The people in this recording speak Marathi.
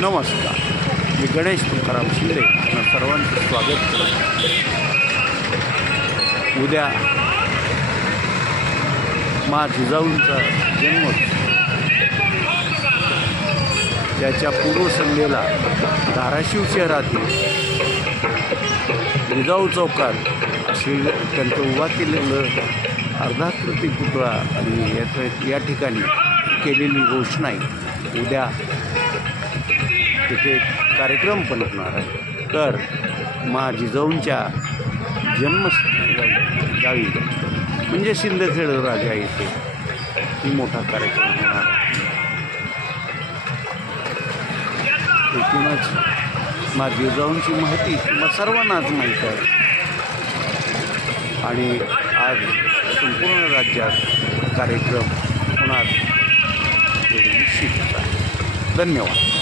नमस्कार, मी गणेश तुकाराम शिंदे आपणा सर्वांचं स्वागत करतो। उद्या मा जिजाऊंचा जन्मोत्सव, त्याच्या पूर्वसंध्येला धाराशिव शहरातील जिजाऊ चौकात असे त्यांचं उभा केलेलं अर्धाकृती पुतळा आणि या ठिकाणी केलेली घोषणा आहे। उद्या तिथे कार्यक्रम पण होणार आहे। तर मा जिजाऊंच्या जन्मगावी म्हणजे सिंदखेड राजा येथे ही मोठा कार्यक्रम होणार आहे। एकूणच मा जिजाऊंची माहिती मग सर्वांनाच माहीत आहे आणि आज संपूर्ण राज्यात कार्यक्रम होणार हे निश्चितच आहे। धन्यवाद।